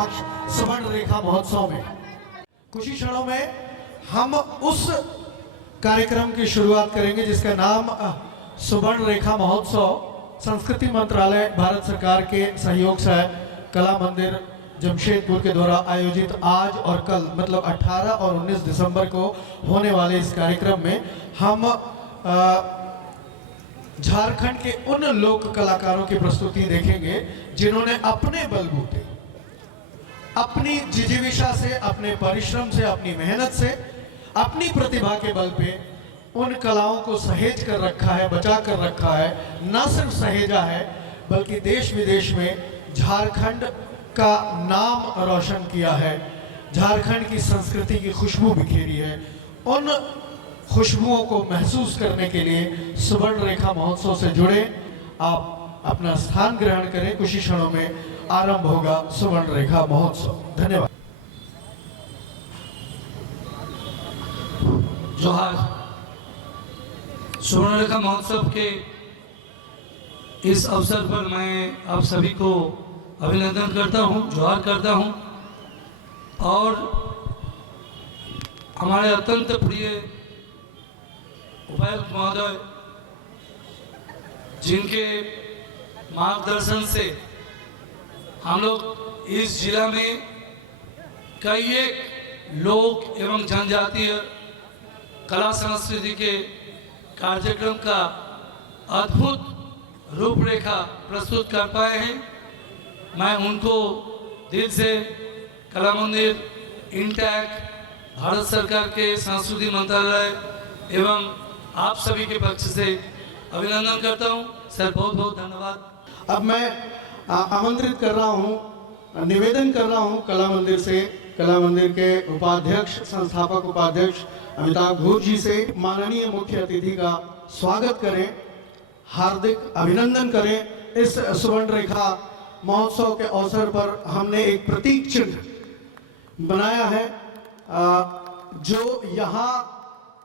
समक्ष सुवर्ण रेखा महोत्सव में कुछ ही क्षणों में हम उस कार्यक्रम की शुरुआत करेंगे जिसका नाम सुवर्ण रेखा महोत्सव संस्कृति मंत्रालय भारत सरकार के सहयोग से कला मंदिर जमशेदपुर के द्वारा आयोजित आज और कल मतलब 18 और 19 दिसंबर को होने वाले इस कार्यक्रम में हम झारखंड के उन लोक कलाकारों की प्रस्तुति देखेंगे जिन्होंने अपने बलबूते, अपनी जिजीविषा से, अपने परिश्रम से, अपनी मेहनत से, अपनी प्रतिभा के बल पे उन कलाओं को सहेज कर रखा है, बचा कर रखा है। न सिर्फ सहेजा है बल्कि देश विदेश में झारखंड का नाम रोशन किया है, झारखंड की संस्कृति की खुशबू बिखेरी है। उन खुशबुओं को महसूस करने के लिए सुवर्ण रेखा महोत्सव से जुड़े, आप अपना स्थान ग्रहण करें। कुछ ही क्षणों में आरंभ होगा सुवर्ण रेखा महोत्सव। धन्यवाद। जोहार। सुवर्ण रेखा महोत्सव के इस अवसर पर मैं आप सभी को अभिनंदन करता हूं, जोहार करता हूं और हमारे अत्यंत प्रिय उपायुक्त महोदय जिनके मार्गदर्शन से हम लोग इस जिला में कई एक लोक एवं जनजातीय कला संस्कृति के कार्यक्रम का अद्भुत रूपरेखा प्रस्तुत कर पाए हैं। मैं उनको दिल से कला मंदिर, इंटैक, भारत सरकार के संस्कृति मंत्रालय एवं आप सभी के पक्ष से अभिनंदन करता हूं। सर बहुत बहुत धन्यवाद। अब मैं आमंत्रित कर रहा हूं, निवेदन कर रहा हूं कला मंदिर से, कला मंदिर के उपाध्यक्ष, संस्थापक उपाध्यक्ष अमिताभ घोष जी से माननीय मुख्य अतिथि का स्वागत करें, हार्दिक अभिनंदन करें। इस सुवर्ण रेखा महोत्सव के अवसर पर हमने एक प्रतीक चिन्ह बनाया है जो यहाँ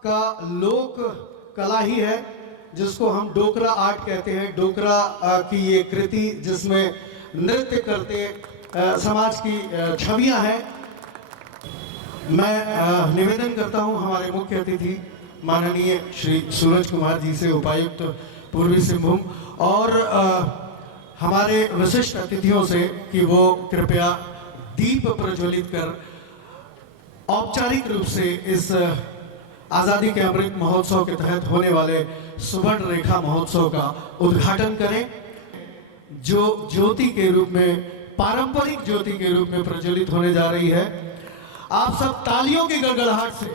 का लोक कला ही है, जिसको हम डोकरा आर्ट कहते हैं। डोकरा की ये कृति जिसमें नृत्य करते समाज की छवियां हैं। मैं निवेदन करता हूं हमारे मुख्य अतिथि माननीय श्री सूरज कुमार जी से, उपायुक्त पूर्वी सिंहभूम, और हमारे विशिष्ट अतिथियों से कि वो कृपया दीप प्रज्वलित कर औपचारिक रूप से इस आज़ादी के अमृत महोत्सव के तहत होने वाले सुवर्ण रेखा महोत्सव का उद्घाटन करें, जो ज्योति के रूप में, पारंपरिक ज्योति के रूप में प्रज्वलित होने जा रही है। आप सब तालियों की गड़गड़ाहट से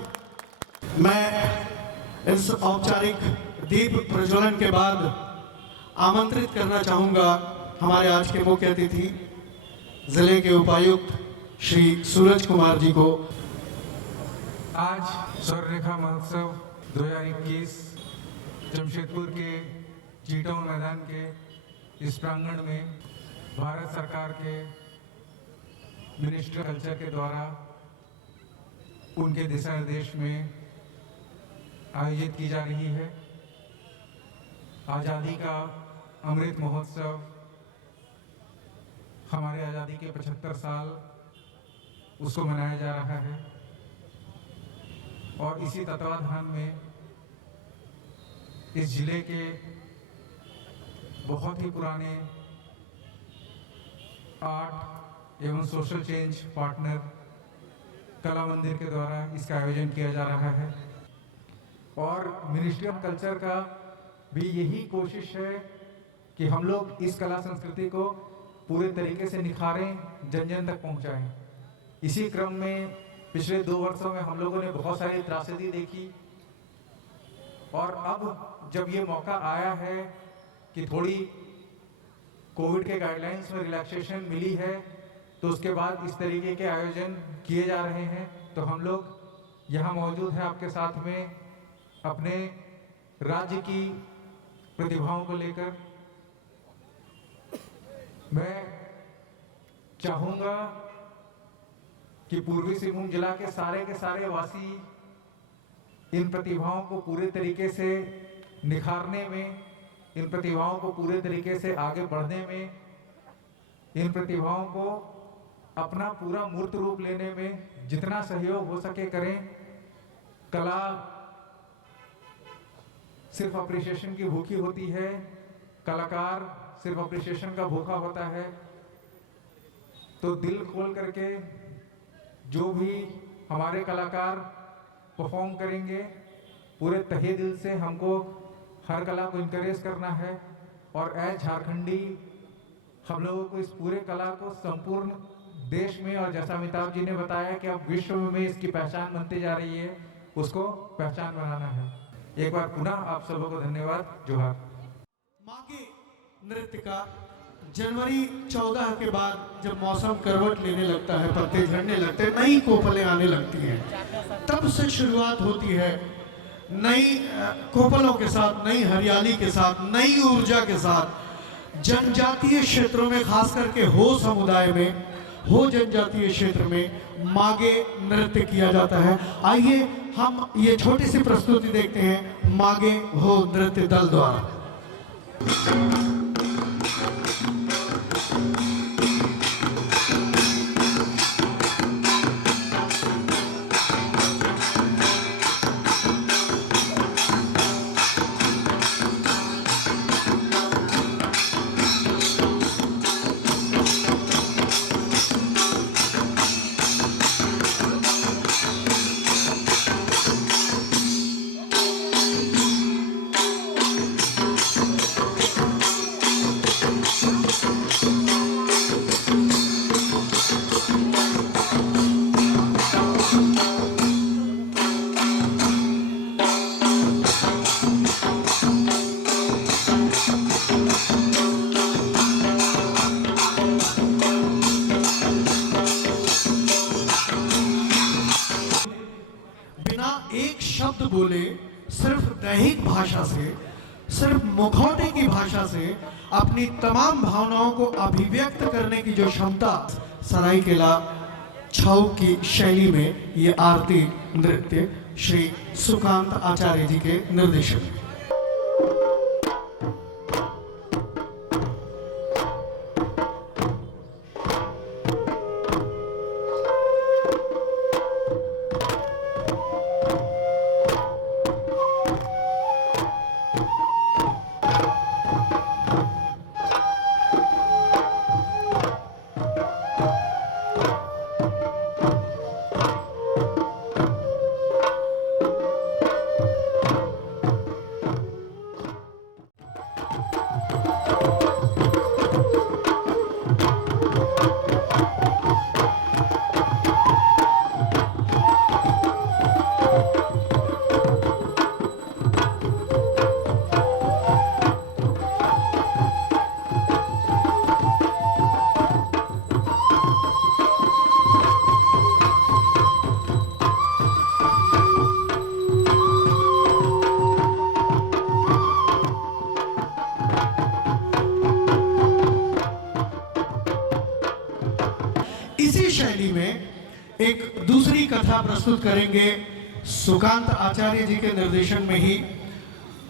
मैं इस औपचारिक दीप प्रज्वलन के बाद आमंत्रित करना चाहूंगा हमारे आज के मुख्य अतिथि जिले के उपायुक्त श्री सूरज कुमार जी को। आज स्वर्ण रेखा महोत्सव 2021 जमशेदपुर के जीटाउन मैदान के इस प्रांगण में भारत सरकार के मिनिस्ट्री कल्चर के द्वारा उनके दिशा निर्देश में आयोजित की जा रही है। आज़ादी का अमृत महोत्सव हमारे आज़ादी के 75 साल उसको मनाया जा रहा है और इसी तत्वाधान में इस जिले के बहुत ही पुराने आर्ट एवं सोशल चेंज पार्टनर कला मंदिर के द्वारा इसका आयोजन किया जा रहा है और मिनिस्ट्री ऑफ कल्चर का भी यही कोशिश है कि हम लोग इस कला संस्कृति को पूरे तरीके से निखारें, जन जन तक पहुंचाएं। इसी क्रम में पिछले 2 वर्षों में हम लोगों ने बहुत सारी त्रासदी देखी और अब जब ये मौका आया है कि थोड़ी कोविड के गाइडलाइंस में रिलैक्सेशन मिली है, तो उसके बाद इस तरीके के आयोजन किए जा रहे हैं। तो हम लोग यहाँ मौजूद हैं आपके साथ में अपने राज्य की प्रतिभाओं को लेकर। मैं चाहूँगा कि पूर्वी सिंहभूम जिला के सारे वासी इन प्रतिभाओं को पूरे तरीके से निखारने में, इन प्रतिभाओं को पूरे तरीके से आगे बढ़ने में, इन प्रतिभाओं को अपना पूरा मूर्त रूप लेने में जितना सहयोग हो सके करें। कला सिर्फ अप्रिसिएशन की भूखी होती है, कलाकार सिर्फ अप्रिसिएशन का भूखा होता है। तो दिल खोल करके जो भी हमारे कलाकार परफॉर्म करेंगे, पूरे तहे दिल से हमको हर कला को इनकरेज करना है। और एज झारखंडी हम लोगों को इस पूरे कला को संपूर्ण देश में, और जैसा अमिताभ जी ने बताया कि अब विश्व में इसकी पहचान बनती जा रही है, उसको पहचान बनाना है। एक बार पुनः आप सबों को धन्यवाद। जोहार। माघे नृत्य का जनवरी 14 के बाद जब मौसम करवट लेने लगता है, पत्ते झड़ने लगते हैं, नई कोपलें आने लगती हैं, तब से शुरुआत होती है नई कोपलों के साथ, नई हरियाली के साथ, नई ऊर्जा के साथ। जनजातीय क्षेत्रों में, खास करके हो समुदाय में, हो जनजातीय क्षेत्र में माघे नृत्य किया जाता है। आइए हम ये छोटी सी प्रस्तुति देखते हैं माघे हो नृत्य दल द्वारा। बोले सिर्फ दैहिक भाषा से, सिर्फ मुखौटे की भाषा से अपनी तमाम भावनाओं को अभिव्यक्त करने की जो क्षमता सरायकेला छऊ की शैली में ये आरती नृत्य श्री सुकांत आचार्य जी के निर्देशन में। इसी शैली में एक दूसरी कथा प्रस्तुत करेंगे सुकांत आचार्य जी के निर्देशन में ही,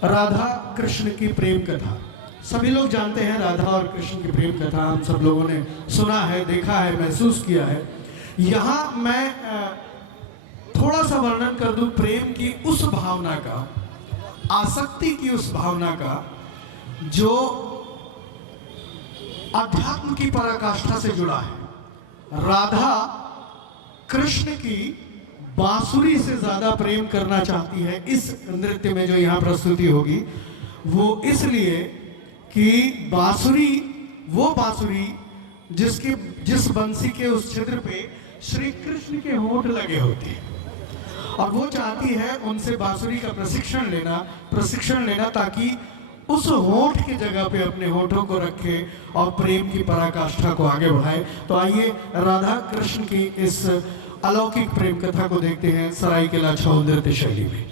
राधा कृष्ण की प्रेम कथा। सभी लोग जानते हैं राधा और कृष्ण की प्रेम कथा, हम सब लोगों ने सुना है, देखा है, महसूस किया है। यहाँ मैं थोड़ा सा वर्णन कर दूं प्रेम की उस भावना का, आसक्ति की उस भावना का जो अध्यात्म की पराकाष्ठा से जुड़ा है। राधा कृष्ण की बांसुरी से ज्यादा प्रेम करना चाहती है इस नृत्य में जो यहाँ प्रस्तुति होगी, वो इसलिए कि बांसुरी, वो बांसुरी जिस बंसी के उस छिद्र पे श्री कृष्ण के होंठ लगे होते हैं, और वो चाहती है उनसे बांसुरी का प्रशिक्षण लेना ताकि उस होंठ की जगह पे अपने होंठों को रखे और प्रेम की पराकाष्ठा को आगे बढ़ाए। तो आइए राधा कृष्ण की इस अलौकिक प्रेम कथा को देखते हैं सरायकेला छऊ नृत्य शैली में।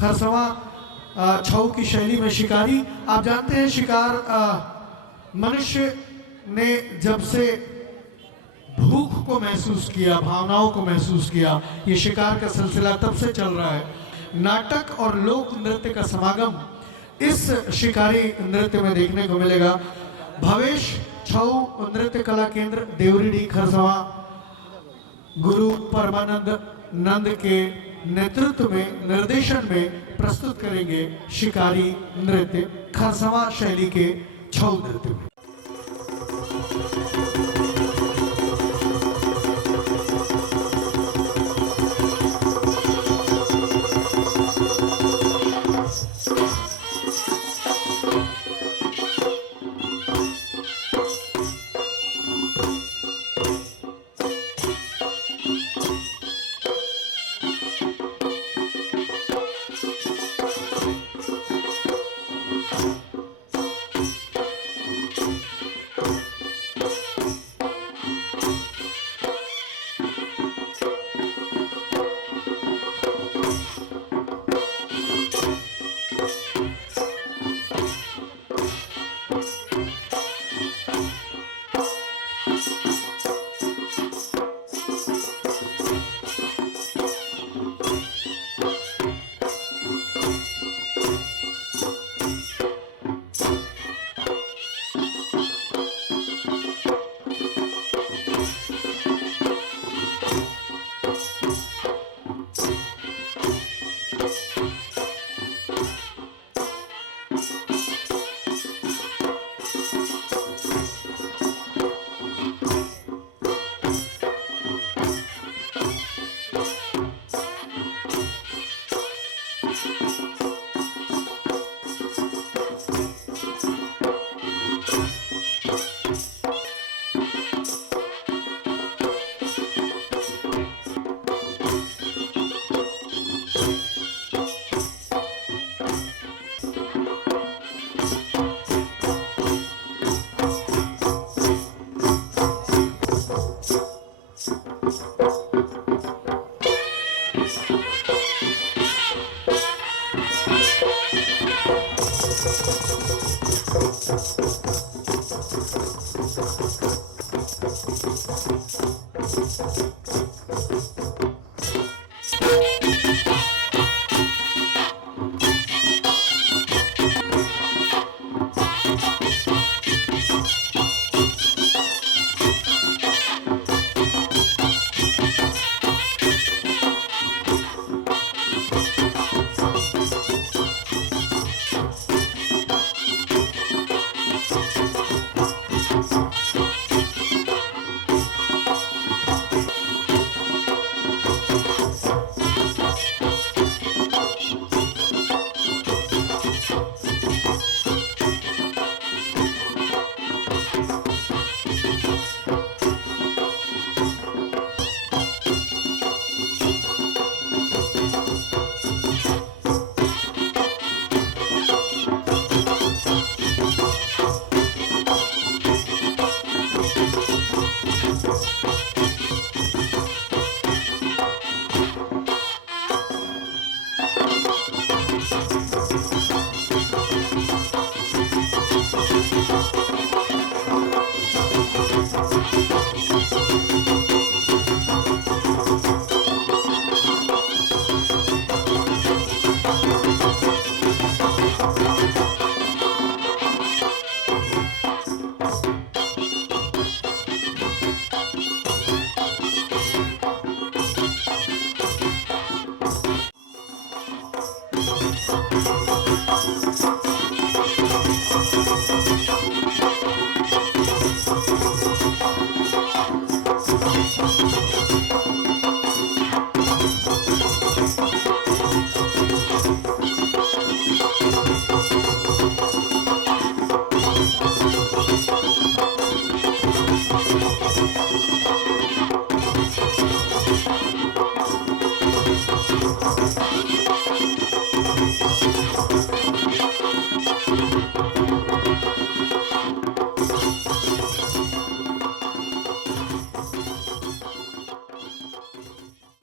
खरसवां छऊ की शैली में शिकारी। आप जानते हैं शिकार मनुष्य ने जब से भूख को महसूस किया, भावनाओं को महसूस किया, ये शिकार का सिलसिला तब से चल रहा है। नाटक और लोक नृत्य का समागम इस शिकारी नृत्य में देखने को मिलेगा। भवेश छऊ नृत्य कला केंद्र देवरीडी खरसवां गुरु परमानंद नंद के नेतृत्व में, निर्देशन में प्रस्तुत करेंगे शिकारी नृत्य खरसवां शैली के छऊ नृत्य में।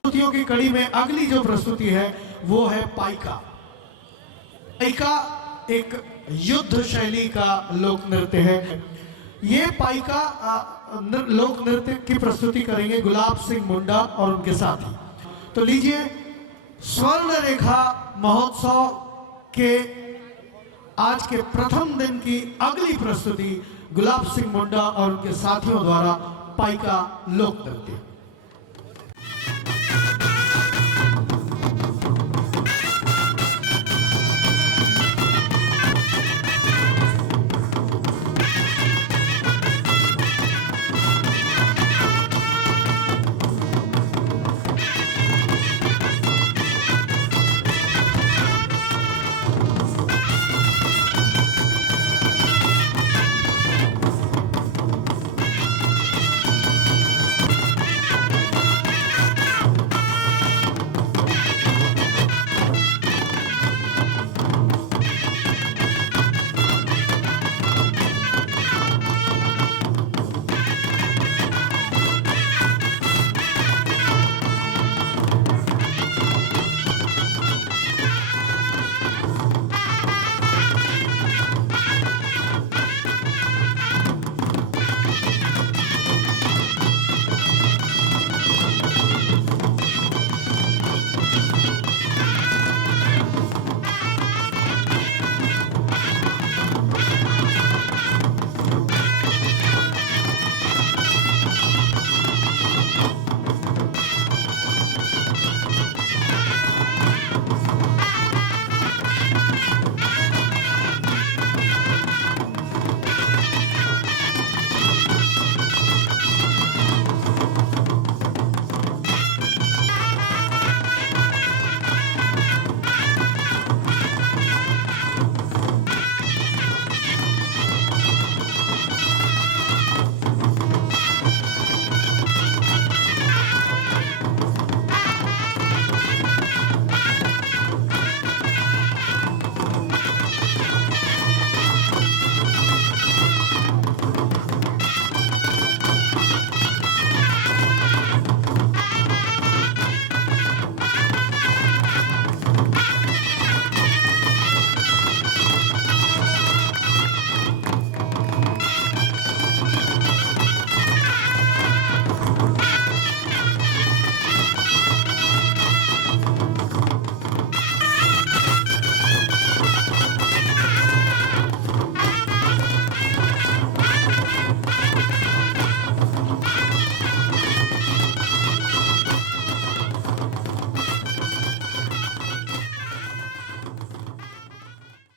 प्रस्तुतियों की कड़ी में अगली जो प्रस्तुति है वो है पाइका। पाइका एक युद्ध शैली का लोक नृत्य है। ये पाइका लोक नृत्य की प्रस्तुति करेंगे गुलाब सिंह मुंडा और उनके साथी। तो लीजिए, स्वर्ण रेखा महोत्सव के आज के प्रथम दिन की अगली प्रस्तुति गुलाब सिंह मुंडा और उनके साथियों द्वारा पाइका लोक नृत्य।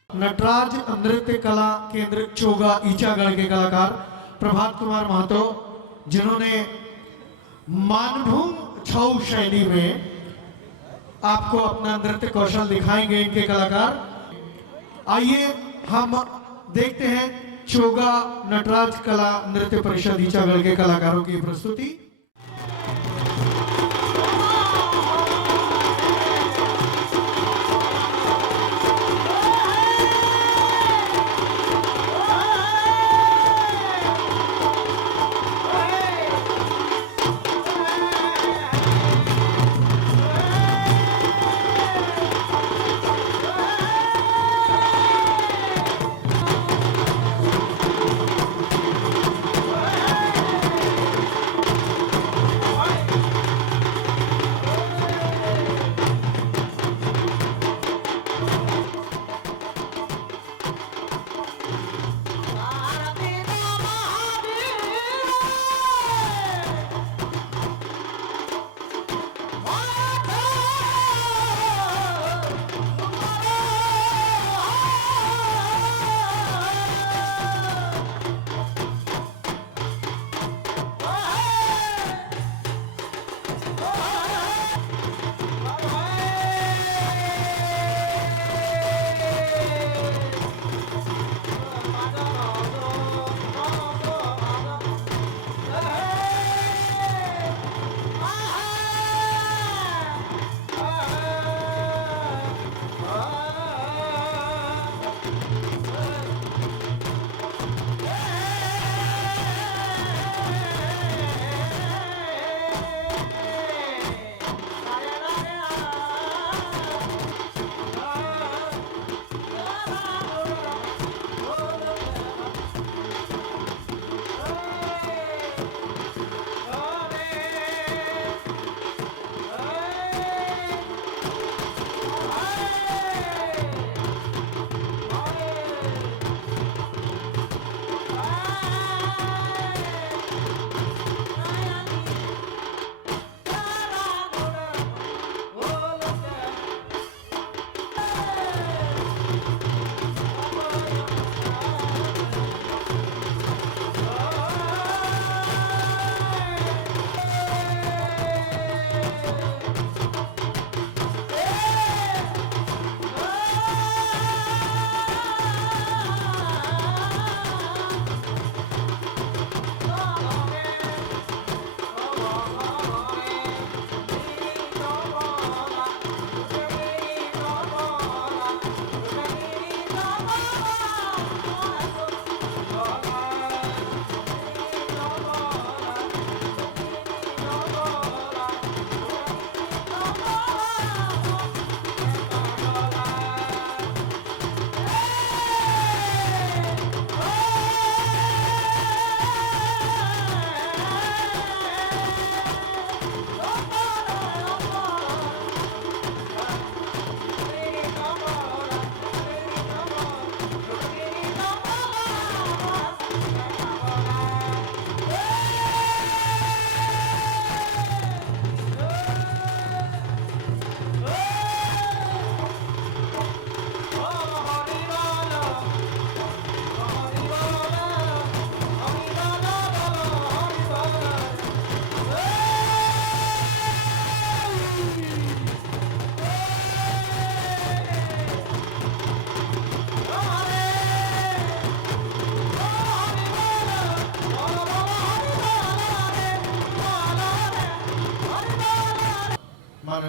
नटराज नृत्य कला केंद्र चोगा ईचागढ़ के कलाकार प्रभात कुमार महतो, जिन्होंने मानभूम छौ शैली में आपको अपना नृत्य कौशल दिखाएंगे। इनके कलाकार, आइए हम देखते हैं चोगा नटराज कला नृत्य परिषद ईचागढ़ के कलाकारों की प्रस्तुति।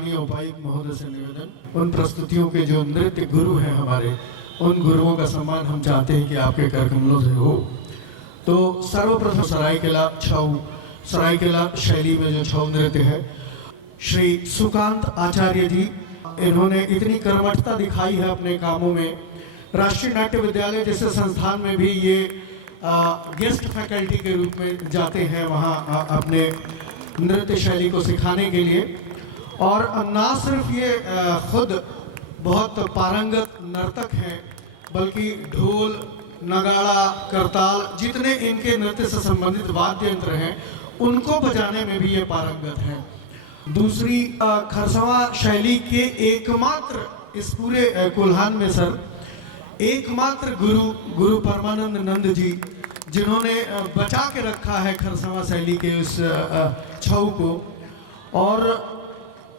माननीय उपायुक्त महोदय से निवेदन, उन प्रस्तुतियों के जो नृत्य गुरु हैं हमारे, उन गुरुओं का सम्मान हम चाहते हैं कि आपके कर कमलों से हो। तो सर्वप्रथम सरायकेला शैली में जो छऊ नृत्य है, श्री सुकांत आचार्य जी, इन्होंने इतनी कर्मठता दिखाई है अपने कामों में। राष्ट्रीय नाट्य विद्यालय जैसे संस्थान में भी ये गेस्ट फैकल्टी के रूप में जाते हैं वहाँ अपने नृत्य शैली को सिखाने के लिए। और ना सिर्फ ये खुद बहुत पारंगत नर्तक हैं, बल्कि ढोल, नगाड़ा, करताल, जितने इनके नृत्य से संबंधित वाद्य यंत्र हैं, उनको बजाने में भी ये पारंगत हैं। दूसरी खरसवां शैली के एकमात्र इस पूरे कोल्हान में सर एकमात्र गुरु परमानंद नंद जी, जिन्होंने बचा के रखा है खरसवां शैली के उस छऊ को। और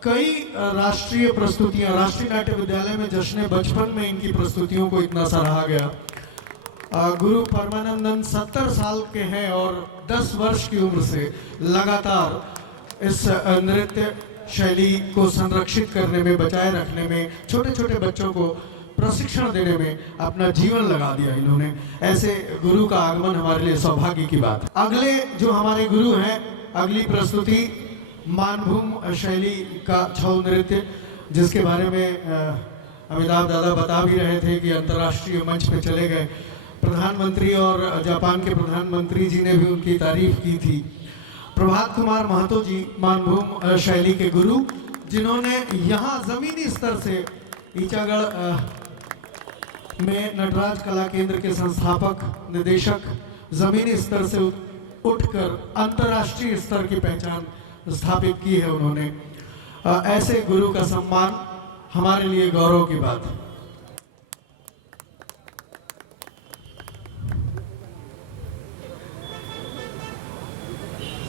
कई राष्ट्रीय प्रस्तुतियां, राष्ट्रीय नाट्य विद्यालय में जश्न बचपन में इनकी प्रस्तुतियों को इतना सराहा गया। गुरु परमानंद नंद 70 साल के हैं और 10 वर्ष की उम्र से लगातार इस नृत्य शैली को संरक्षित करने में, बचाए रखने में, छोटे छोटे बच्चों को प्रशिक्षण देने में अपना जीवन लगा दिया इन्होंने। ऐसे गुरु का आगमन हमारे लिए सौभाग्य की बात है। अगले जो हमारे गुरु हैं, अगली प्रस्तुति मानभूम शैली का छऊ नृत्य, जिसके बारे में अमिताभ दादा बता भी रहे थे कि अंतर्राष्ट्रीय मंच पे चले गए। प्रधानमंत्री और जापान के प्रधानमंत्री जी ने भी उनकी तारीफ की थी। प्रभात कुमार महतो जी मानभूम शैली के गुरु, जिन्होंने यहाँ जमीनी स्तर से ईचागढ़ में नटराज कला केंद्र के संस्थापक निदेशक, जमीनी स्तर से उठकर अंतर्राष्ट्रीय स्तर की पहचान स्थापित की है उन्होंने। ऐसे गुरु का सम्मान हमारे लिए गौरव की बात है।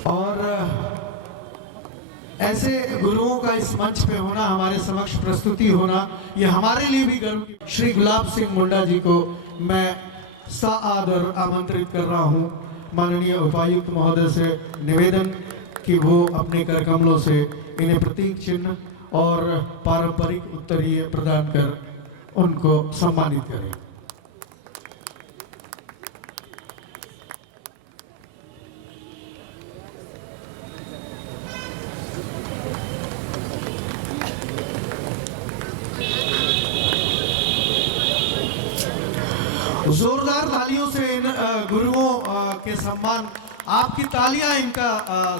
और ऐसे गुरुओं का इस मंच पे होना, हमारे समक्ष प्रस्तुति होना, ये हमारे लिए भी गर्व की। श्री गुलाब सिंह मुंडा जी को मैं सादर आमंत्रित कर रहा हूँ। माननीय उपायुक्त महोदय से निवेदन कि वो अपने कर कमलों से इन्हें प्रतीक चिन्ह और पारंपरिक उत्तरीय प्रदान कर उनको सम्मानित करें। जोरदार तालियों से इन गुरुओं के सम्मान, आपकी तालियां इनका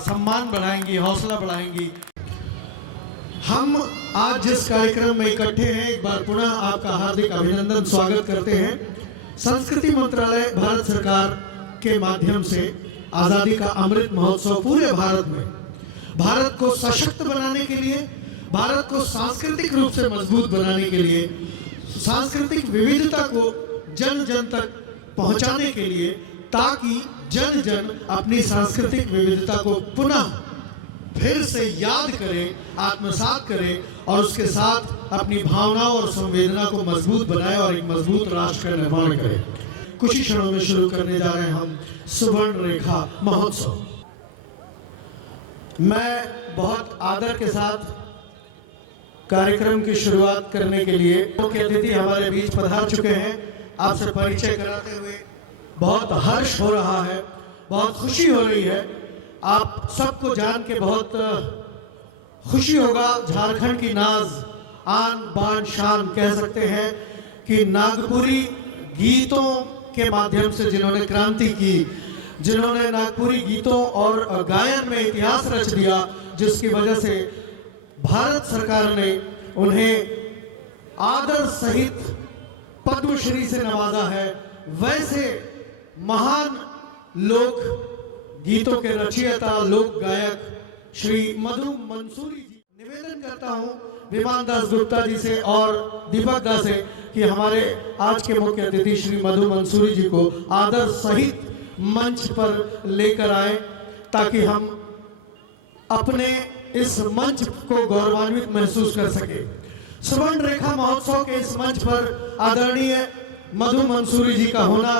सम्मान बढ़ाएंगी, हौसला बढ़ाएंगी। हम आज जिस कार्यक्रम में इकट्ठे हैं, एक बार पुनः आपका हार्दिक अभिनंदन, स्वागत करते हैं। संस्कृति मंत्रालय भारत सरकार के माध्यम से आजादी का अमृत महोत्सव पूरे भारत में भारत को सशक्त बनाने के लिए, भारत को सांस्कृतिक रूप से मजबूत बनाने के लिए, सांस्कृतिक विविधता को जन जन तक पहुंचाने के लिए, ताकि जन जन अपनी सांस्कृतिक विविधता को पुनः फिर से याद करे, आत्मसात करे और उसके साथ अपनी भावनाओं और संवेदना को मजबूत बनाए और एक मजबूत राष्ट्र का निर्माण करे। कुछ ही क्षणों में शुरू करने जा रहे हैं हम सुवर्ण रेखा महोत्सव। मैं बहुत आदर के साथ कार्यक्रम की शुरुआत करने के लिए मुख्य अतिथि हमारे बीच पधार चुके हैं। आपसे परिचय कराते हुए बहुत हर्ष हो रहा है, बहुत खुशी हो रही है। आप सबको जान के बहुत खुशी होगा, झारखंड की नाज, आन बान शान कह सकते हैं कि नागपुरी गीतों के माध्यम से जिन्होंने क्रांति की, जिन्होंने नागपुरी गीतों और गायन में इतिहास रच दिया, जिसकी वजह से भारत सरकार ने उन्हें आदर सहित पद्मश्री से नवाजा है, वैसे महान लोक गीतों के रचयिता, लोक गायक श्री मधु मंसूरी जी, निवेदन करता हूं विमान दास गुप्ता जी से और दीपक दास से कि हमारे आज के मुख्य अतिथि श्री मधु मंसूरी जी को आदर सहित मंच पर लेकर आए, ताकि हम अपने इस मंच को गौरवान्वित महसूस कर सके। सुवर्ण रेखा महोत्सव के इस मंच पर आदरणीय मधु मंसूरी जी का होना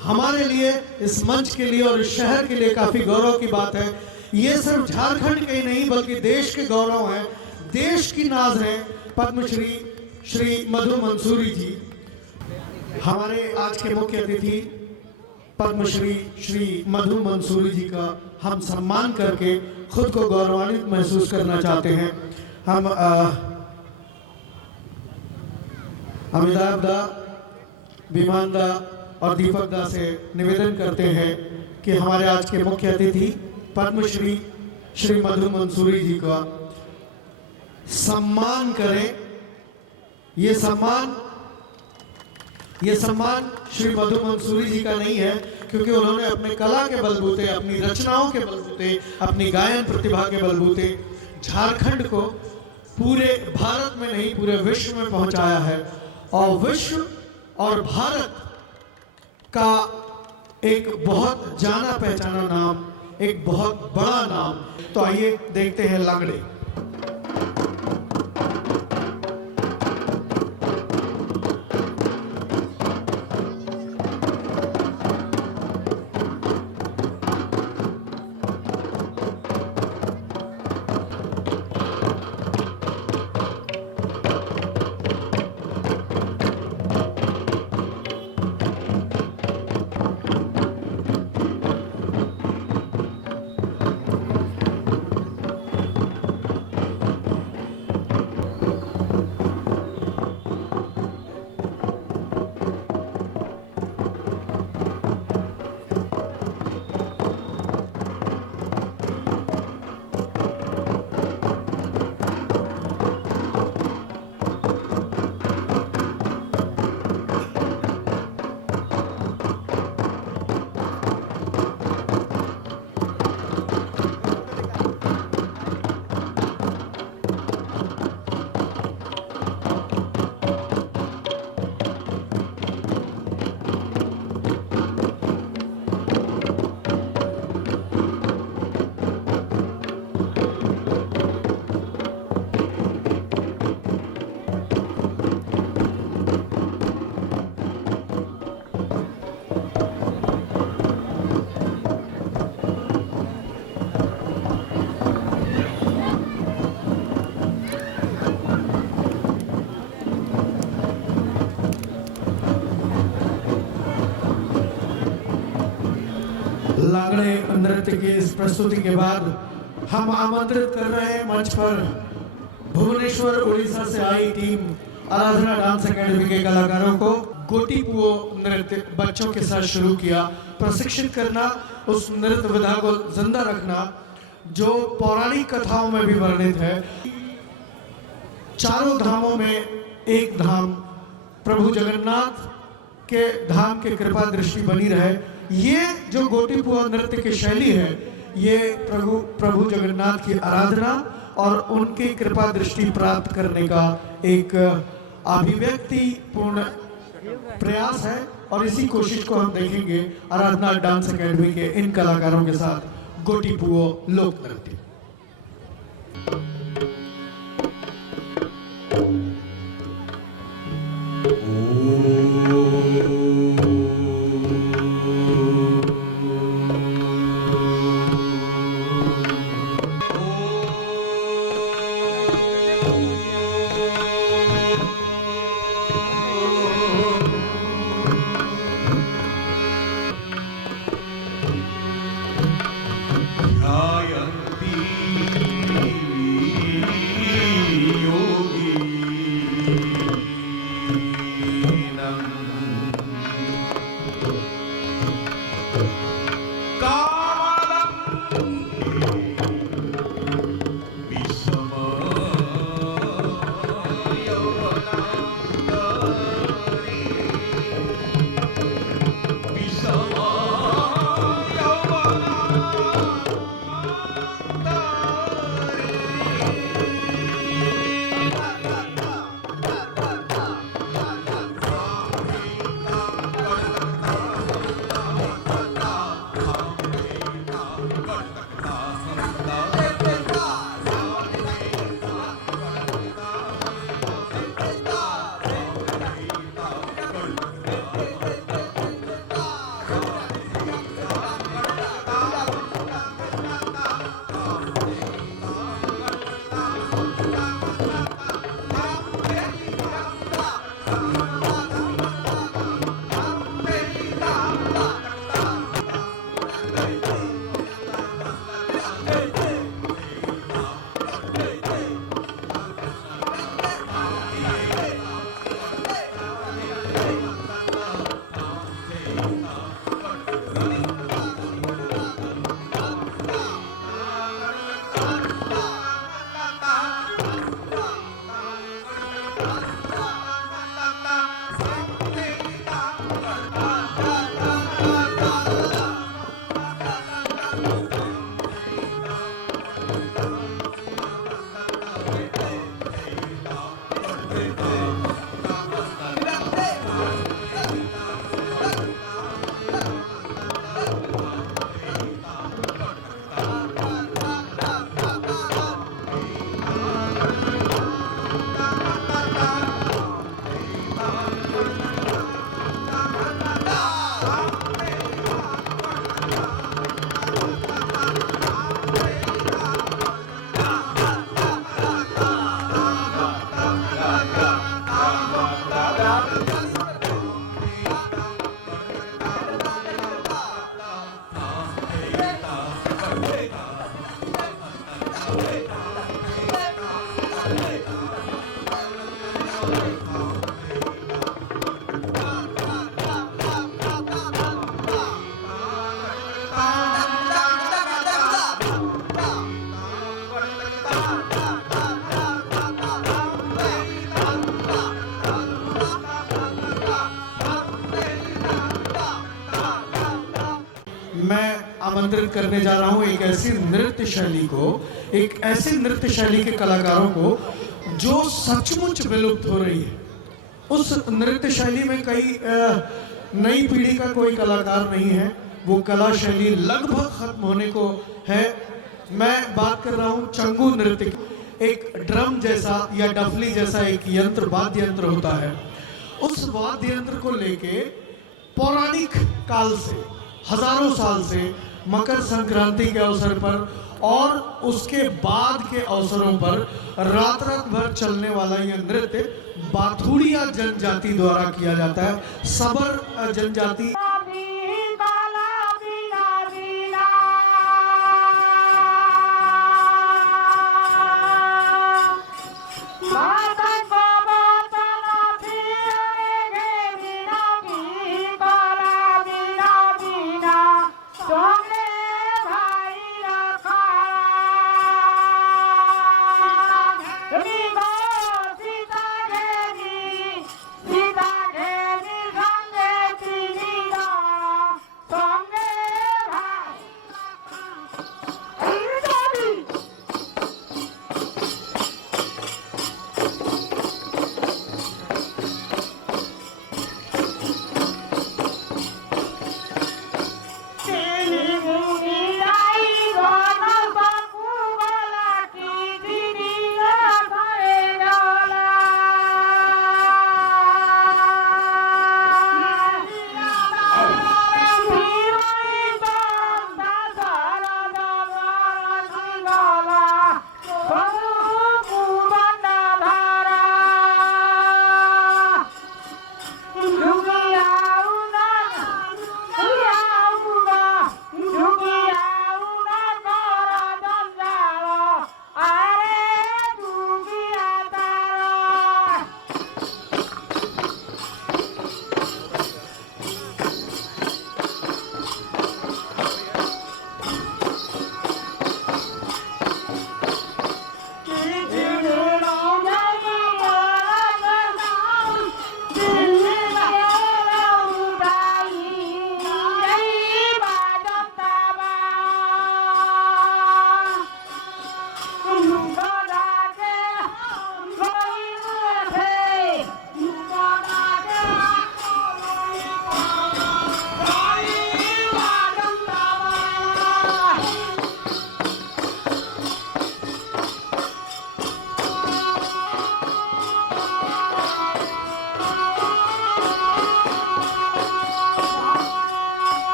हमारे लिए, इस मंच के लिए और इस शहर के लिए काफी गौरव की बात है। ये सिर्फ झारखंड के ही नहीं बल्कि देश के गौरव हैं। देश की नाज है पद्मश्री श्री मधु मंसूरी जी। हमारे आज के मुख्य अतिथि पद्मश्री श्री मधु मंसूरी जी का हम सम्मान करके खुद को गौरवान्वित महसूस करना चाहते हैं। हम अमिताभ दा, विमान दा और दीपक दा से निवेदन करते हैं कि हमारे आज के मुख्य अतिथि पद्मश्री श्री मधु मंसूरी जी का सम्मान करें। ये सम्मान श्री मधु मंसूरी जी का नहीं है, क्योंकि उन्होंने अपने कला के बलबूते, अपनी रचनाओं के बलबूते, अपनी गायन प्रतिभा के बलबूते झारखंड को पूरे भारत में नहीं पूरे विश्व में पहुंचाया है। और विश्व और भारत का एक बहुत जाना पहचाना नाम, एक बहुत बड़ा नाम। तो आइए देखते हैं लांगड़े। लांगड़े नृत्य की इस प्रस्तुति के बाद हम आमंत्रित कर रहे हैं मंच पर भुवनेश्वर उड़ीसा से आई टीम आराधना डांस एकेडमी के कलाकारों को। गोटी पुओ नृत्य बच्चों के साथ शुरू किया, प्रशिक्षित करना, उस नृत्य विधा को जिंदा रखना जो पौराणिक कथाओं में भी वर्णित है। चारों धामों में एक धाम प्रभु जगन्नाथ के धाम की कृपा दृष्टि बनी रहे। ये जो गोटी पुआ नृत्य की शैली है, ये प्रभु जगन्नाथ की आराधना और उनकी कृपा दृष्टि प्राप्त करने का एक अभिव्यक्ति पूर्ण प्रयास है। और इसी कोशिश को हम देखेंगे आराधना डांस एकेडमी के इन कलाकारों के साथ गोटी पुओ लोक नृत्य। ध्यायन्ति मैं आमंत्रित करने जा रहा हूं एक ऐसी नृत्य शैली को, एक ऐसी नृत्य शैली के कलाकारों को जो सचमुच विलुप्त हो रही है। उस नृत्य शैली में कई नई पीढ़ी का कोई कलाकार नहीं है, वो कला शैली लगभग खत्म होने को है। मैं बात कर रहा हूं चंगू नृत्य की। एक ड्रम जैसा या डफली जैसा एक यंत्र, वाद्य यंत्र होता है। उस वाद्य यंत्र को लेके पौराणिक काल से, हजारों साल से मकर संक्रांति के अवसर पर और उसके बाद के अवसरों पर रात रात भर चलने वाला यह नृत्य बाथुड़िया जनजाति द्वारा किया जाता है। सबर जनजाति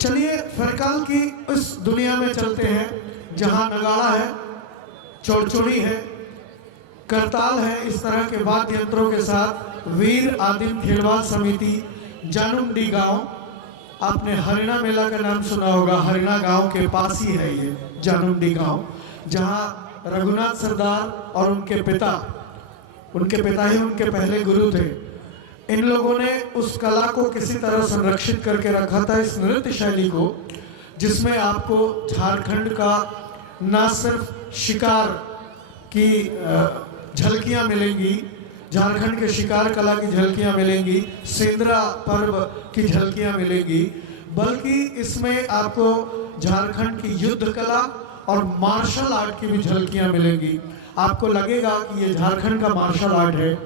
चलिए फरकाल की इस दुनिया में चलते हैं जहां नगाड़ा है, चौड़चुड़ी है, करताल है। इस तरह के वाद्य यंत्रों के साथ वीर आदिम खेलवाड़ समिति जानुमडी गांव, आपने हरिणा मेला का नाम सुना होगा, हरिणा गांव के पास ही है ये जानुमडी गांव, जहां रघुनाथ सरदार और उनके पिता ही उनके पहले गुरु थे। इन लोगों ने उस कला को किसी तरह संरक्षित करके रखा था, इस नृत्य शैली को, जिसमें आपको झारखंड का ना सिर्फ शिकार की झलकियां मिलेंगी, झारखंड के शिकार कला की झलकियां मिलेंगी, सेंद्रा पर्व की झलकियां मिलेंगी, बल्कि इसमें आपको झारखंड की युद्ध कला और मार्शल आर्ट की भी झलकियां मिलेंगी। आपको लगेगा कि ये झारखंड का मार्शल आर्ट है।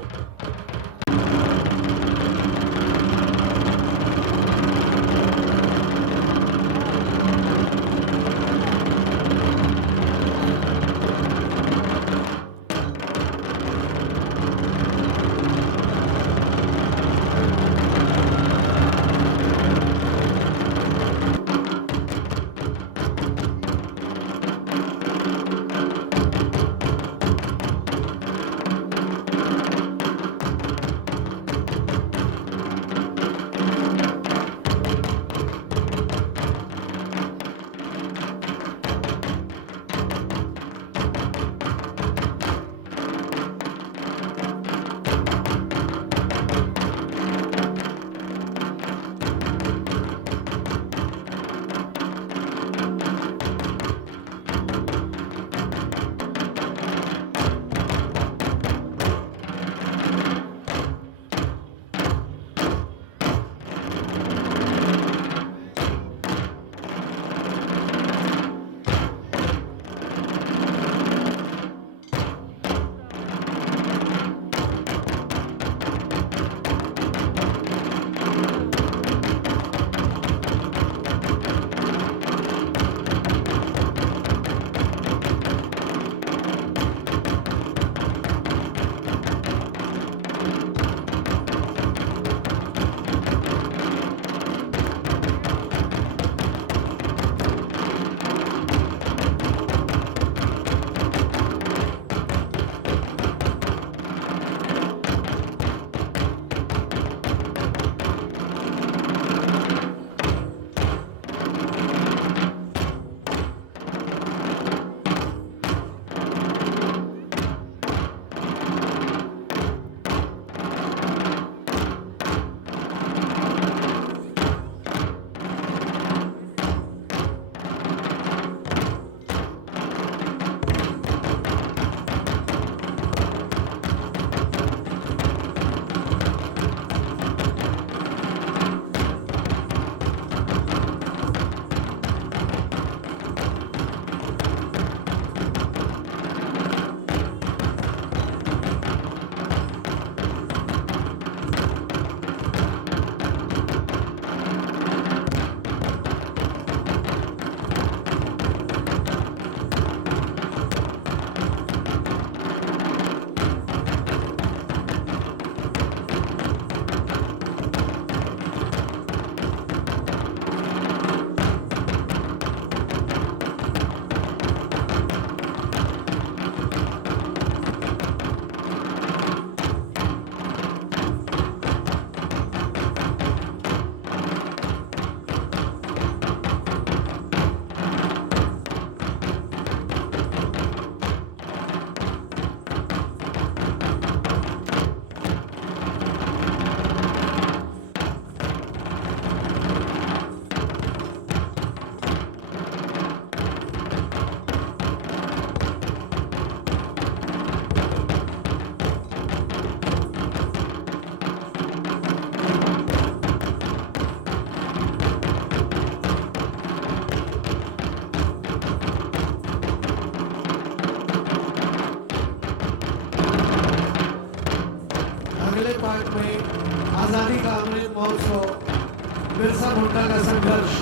बिरसा मुंडा का संघर्ष।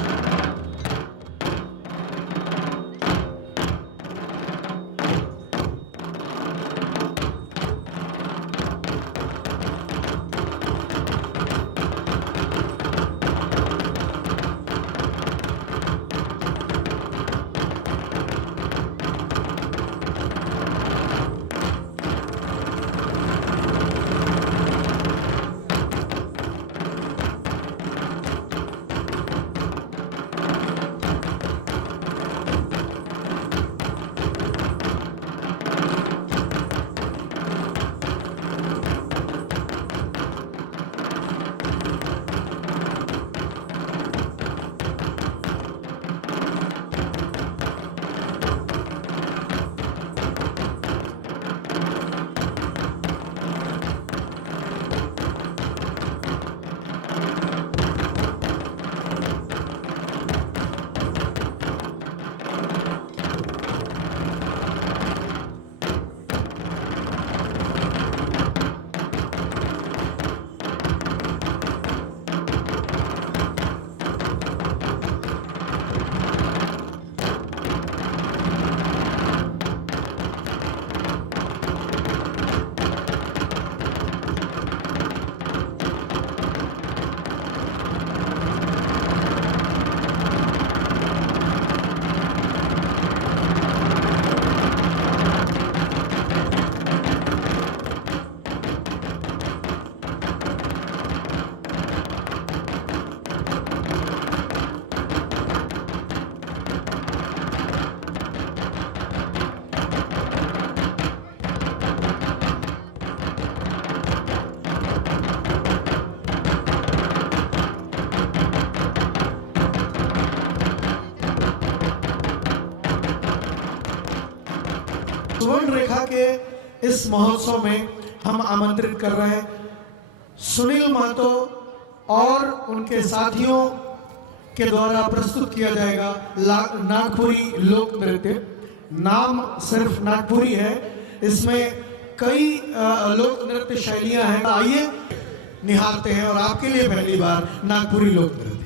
सुवर्ण रेखा के इस महोत्सव में हम आमंत्रित कर रहे हैं सुनील महतो और उनके साथियों के द्वारा प्रस्तुत किया जाएगा नागपुरी लोक नृत्य। नाम सिर्फ नागपुरी है, इसमें कई लोक नृत्य शैलियां हैं। आइए निहारते हैं और आपके लिए पहली बार नागपुरी लोक नृत्य।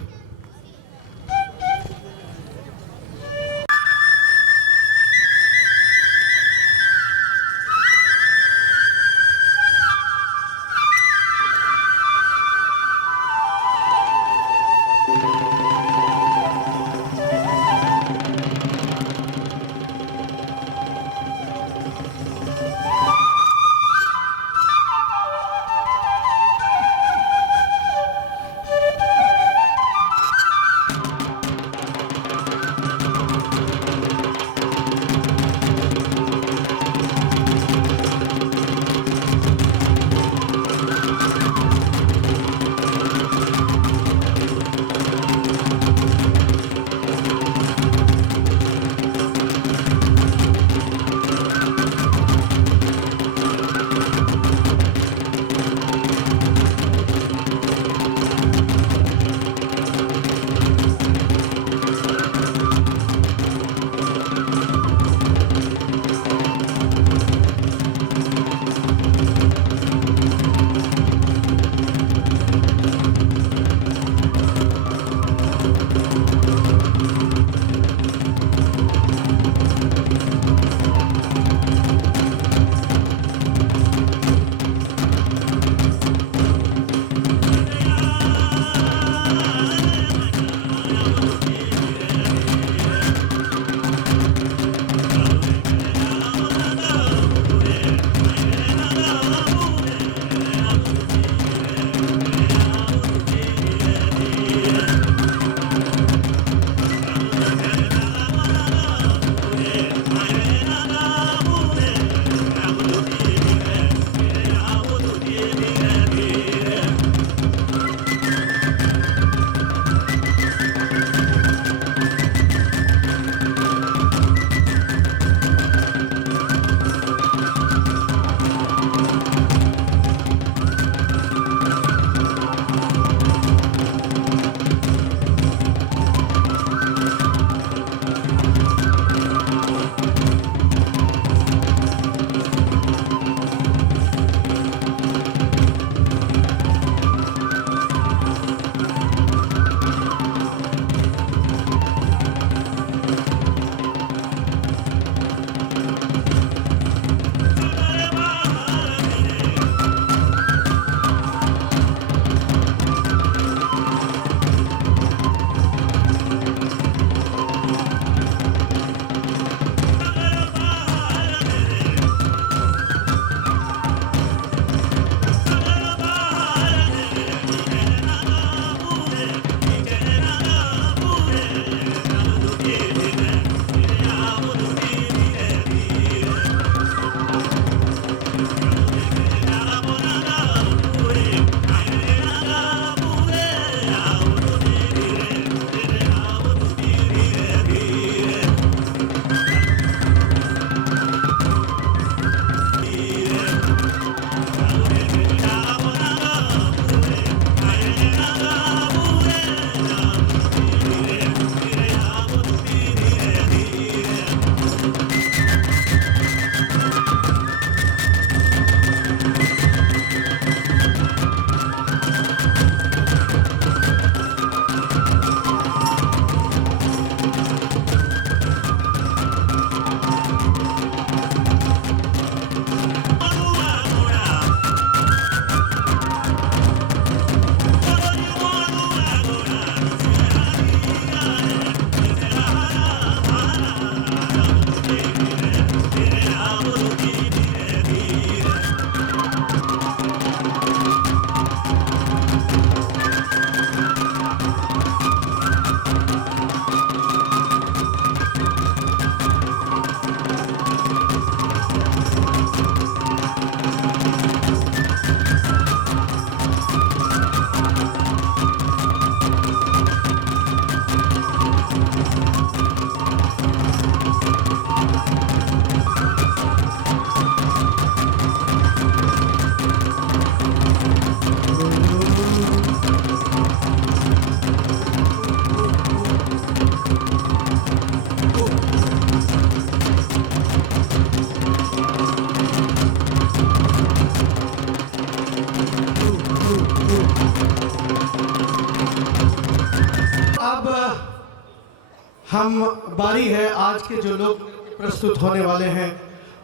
हम बारी है आज के जो लोग प्रस्तुत होने वाले हैं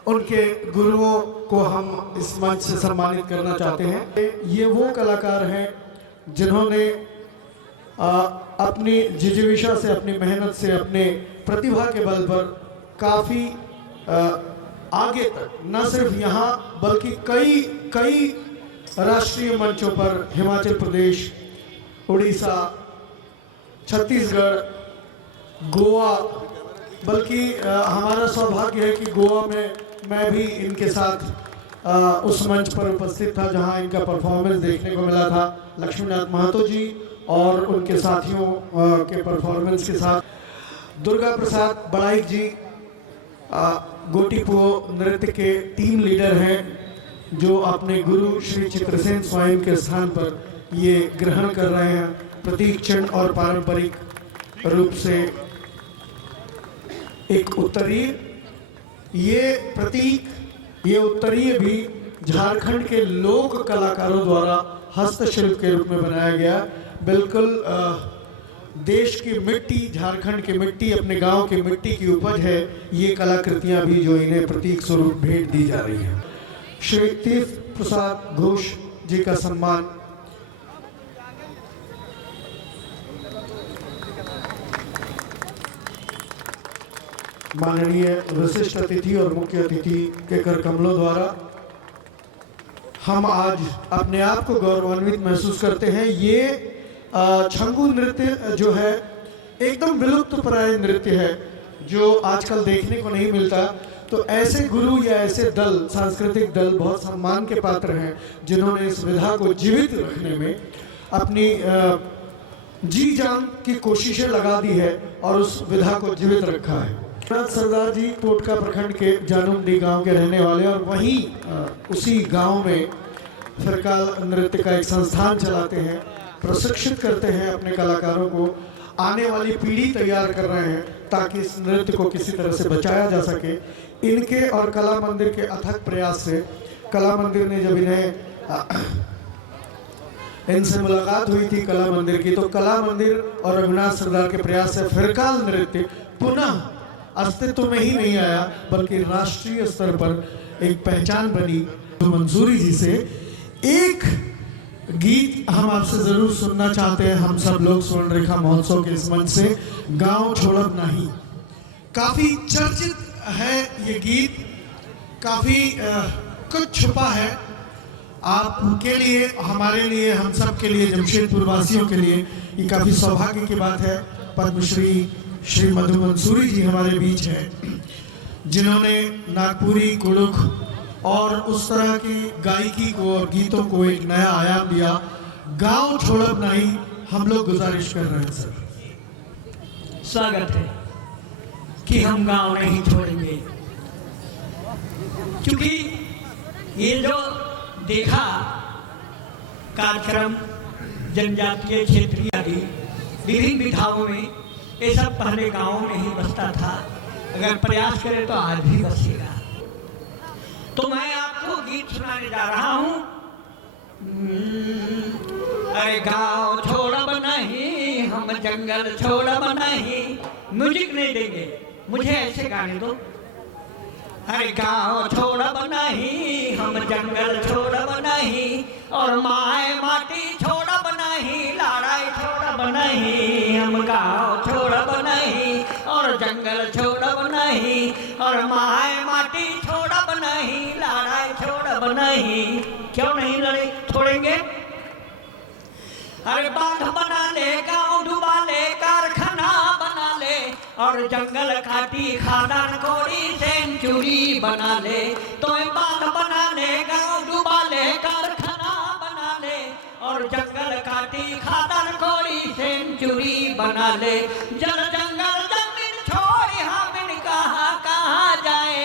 उनके गुरुओं को हम इस मंच से सम्मानित करना चाहते हैं। ये वो कलाकार हैं जिन्होंने अपनी जिजीविषा से, अपनी मेहनत से, अपने प्रतिभा के बल पर काफ़ी आगे तक न सिर्फ यहाँ बल्कि कई राष्ट्रीय मंचों पर हिमाचल प्रदेश, उड़ीसा, छत्तीसगढ़, गोवा, बल्कि हमारा सौभाग्य है कि गोवा में मैं भी इनके साथ उस मंच पर उपस्थित था जहां इनका परफॉर्मेंस देखने को मिला था। लक्ष्मीनाथ महतो जी और उनके साथियों के परफॉर्मेंस के साथ दुर्गा प्रसाद बड़ाइक जी गोटीपुओ नृत्य के टीम लीडर हैं जो अपने गुरु श्री चित्रसेन स्वयं के स्थान पर ये ग्रहण कर रहे हैं। प्रतीक चिन्ह और पारंपरिक रूप से एक उत्तरीय, ये प्रतीक, ये उत्तरीय भी झारखंड के लोक कलाकारों द्वारा हस्तशिल्प के रूप में बनाया गया। बिल्कुल देश की मिट्टी, झारखंड की मिट्टी, अपने गांव की मिट्टी की उपज है ये कलाकृतियां भी जो इन्हें प्रतीक स्वरूप भेंट दी जा रही है। श्री तीर्थ प्रसाद घोष जी का सम्मान माननीय विशिष्ट अतिथि और मुख्य अतिथि के कर कमलों द्वारा हम आज अपने आप को गौरवान्वित महसूस करते हैं। ये छंगू नृत्य जो है एकदम विलुप्त प्राय नृत्य है जो आजकल देखने को नहीं मिलता। तो ऐसे गुरु या ऐसे दल, सांस्कृतिक दल बहुत सम्मान के पात्र हैं जिन्होंने इस विधा को जीवित रखने में अपनी जी जान की कोशिशें लगा दी है और उस विधा को जीवित रखा है। सरदार जी टोटका प्रखंड के जानूमडी गांव के रहने वाले और वहीं उसी गांव में फिरका नृत्य का एक संस्थान चलाते हैं, प्रशिक्षित करते हैं अपने कलाकारों को, आने वाली पीढ़ी तैयार कर रहे हैं ताकि इस नृत्य को किसी तरह से बचाया जा सके। इनके और कला मंदिर के अथक प्रयास से कला मंदिर ने जब इनसे मुलाकात हुई थी कला मंदिर की, तो कला मंदिर और रघुनाथ सरदार के प्रयास से फिरका नृत्य पुनः अस्तित्व में ही नहीं आया बल्कि राष्ट्रीय स्तर पर एक पहचान बनी। तो मंसूरी जी से एक गीत हम आपसे जरूर सुनना चाहते हैं, हम सब लोग स्वर्ण रेखा महोत्सव के इस मंच से, गांव छोड़ब नहीं। काफी चर्चित है ये गीत, काफी कुछ छुपा है। आपके लिए, हमारे लिए, हम सब के लिए, जमशेदपुर वासियों के लिए ये काफी सौभाग्य की बात है। पद्मश्री श्री मधु मंसूरी जी हमारे बीच हैं जिन्होंने नागपुरी, कुड़ुख और उस तरह की गायकी को और गीतों को एक नया आयाम दिया। गांव छोड़ब नहीं हम लोग गुजारिश कर रहे हैं सर। स्वागत है कि हम गांव नहीं छोड़ेंगे, क्योंकि ये जो देखा कार्यक्रम जनजातीय, क्षेत्रीय आदि विभिन्न विधाओं में, ये सब पहले गांव में ही बसता था। अगर प्रयास करें तो आज भी बसेगा। तो मैं आपको गीत सुनाने जा रहा हूं। अरे गांव छोड़ब नहीं, हम जंगल छोड़ब नहीं। म्यूजिक नहीं देंगे, मुझे ऐसे गाने दो। अरे गांव छोड़ब नहीं, हम जंगल छोड़ब नहीं, और माए माटी छोड़ब नहीं, लड़ाई छोड़ब नहीं। हम गांव छोड़ब नहीं और जंगल छोड़ब नहीं, और माए माटी छोड़ब नहीं, लड़ाई छोड़ब नहीं। क्यों नहीं लड़े छोड़ेंगे? अरे बांध बना ले, गांव डुबा ले, कारखाना बना ले, और जंगल काटी खादान कोड़ी सेंचुरी बना ले। तो बांध बना ले, गांव डुबा ले, कारखाना बना ले, और जंगल काटी खादान कोड़ी सेंचुरी बना ले। जल जंगल जमीन छोड़ हम कहाँ कहाँ जाए,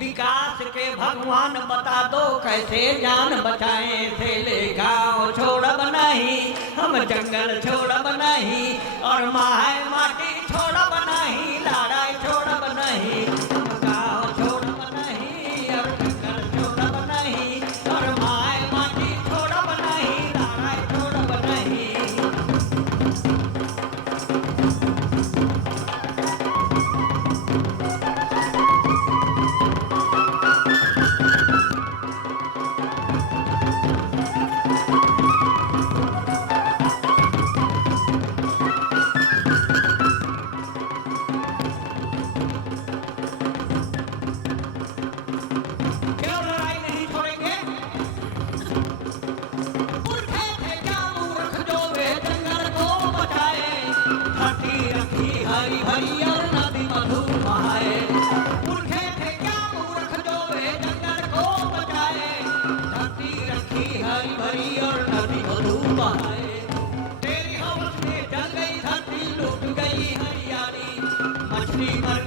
विकास के भगवान बता दो कैसे जान बचाएं। थेले गाँव छोड़ब नहीं, हम जंगल छोड़ब नहीं, और माए माटी छोड़ब नहीं, लड़ाई छोड़ब नहीं। हम गाँव छोड़ब नहीं और जंगल छोड़ब नहीं, और माए माटी छोड़ब नहीं, लड़ाई छोड़ब नहीं। स्लीपर